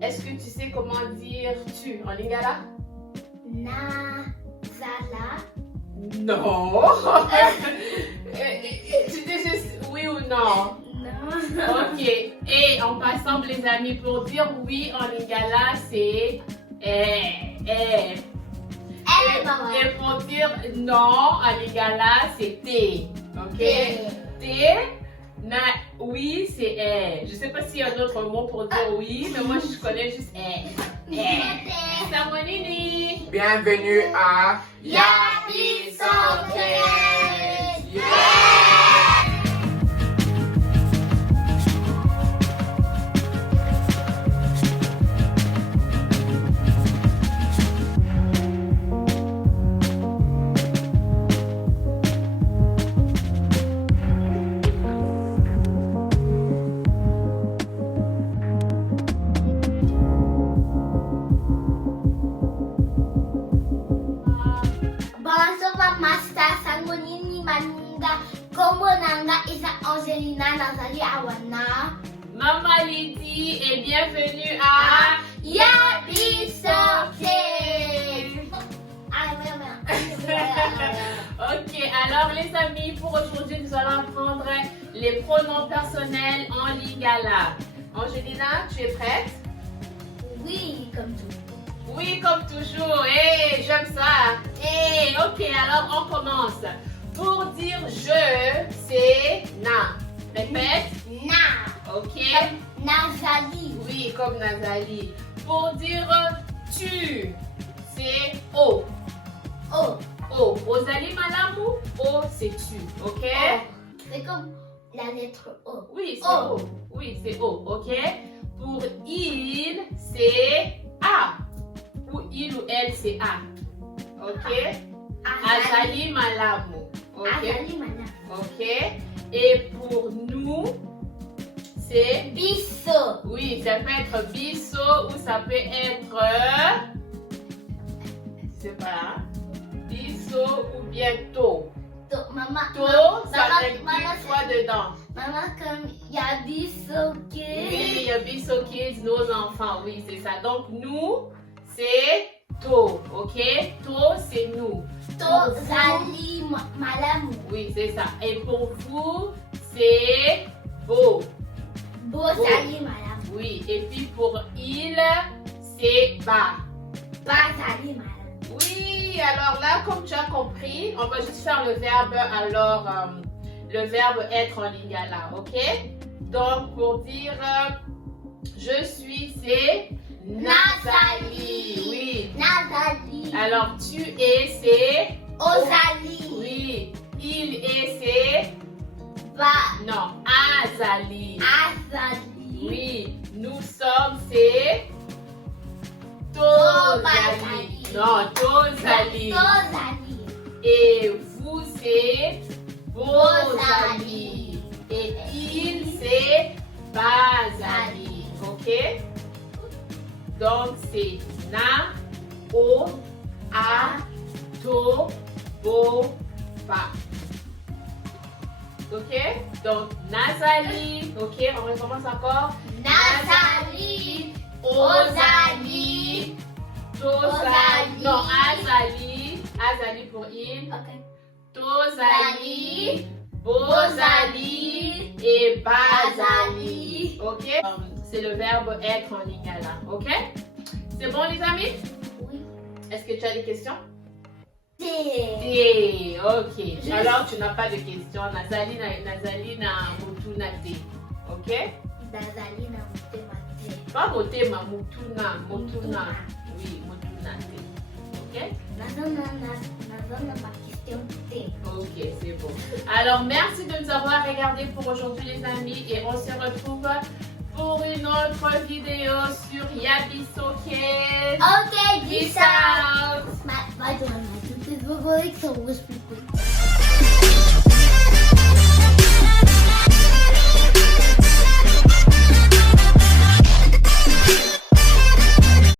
Est-ce que tu sais comment dire tu en lingala? Nazala. Non. Tu dis juste oui ou non? Non. Ok. Et en passant, les amis, pour dire oui en lingala, c'est eh. Et pour dire non en lingala, c'est te. Ok? Te. Oui, c'est eh. Je sais pas s'il y a un autre mot pour dire oui, mais moi je connais juste Samonini. Bienvenue à Yapi Santé. Angelina Nazali Awana. Maman Lydie et bienvenue à Yapi Santé. Ok, alors les amis, pour aujourd'hui, nous allons apprendre les pronoms personnels en lingala. Angelina, tu es prête? Oui, comme toujours. Oui, comme toujours. Hey, j'aime ça. Hey, ok, alors on commence. Pour dire je, c'est na. Répète. Na. Ok. Comme Nazali. Oui, comme Nazali. Pour dire tu, c'est o. O. O. Ozali malamu, o c'est tu. Ok. C'est comme la lettre O. Oui, c'est o. Oui, c'est o. Ok. Pour il, c'est a. Ou il ou elle, c'est a. Ok. Azali malamu. Ok. Azali Mana. Ok. Et pour nous, c'est Bisso. oui, ça peut être bisso ou ça peut être je sais pas, bisso ou bien to. Maman. To, ça inclut quoi dedans? Maman, comme il y a Bisso Kids. Oui, il y a bisso kids, nos enfants, oui, c'est ça. Donc nous, c'est to, ok? To, c'est nous. To Zali Malamu. Oui, c'est ça. Et pour vous, c'est beau. Bo Zali Malamu. Oui, et puis pour il, c'est bas. Ba Zali Malamu. Oui, alors là, comme tu as compris, on va juste faire le verbe, alors, le verbe être en lingala, ok? Donc, pour dire je suis, c'est Nazali. Oui. Nazali. Alors, tu es, c'est Ozali. oui. Il est, c'est Ba. non, Azali. Azali. Oui. Nous sommes, c'est Tozali. Non, Tozali. Tozali. Et vous, c'est Bozali. Et il, c'est Bazali. Ok? Donc, c'est Na, O, A, To, Bo, Ba. Ok? Donc, Nazali. Ok, on recommence encore. Nazali. Ozali. Tozali. Non, Azali. Azali pour il. Ok. Tozali. Bozali. Et Bazali. Ok? C'est le verbe être en lingala. Ok? C'est bon, les amis? Oui. Est-ce que tu as des questions? T. Ok. Alors, tu n'as pas de questions. Nazali na mutuna te. Ok? Nazali na Mutemate. Pas motema, mutuna. Oui, mutuna te. Ok? Nazana ma question T. Ok, c'est bon. Alors, merci de nous avoir regardés pour aujourd'hui, les amis. Et on se retrouve pour une autre vidéo sur Yabiso Kids. Ok, Peace Gisa. out. Vai, Dona. Tu fez favor que são os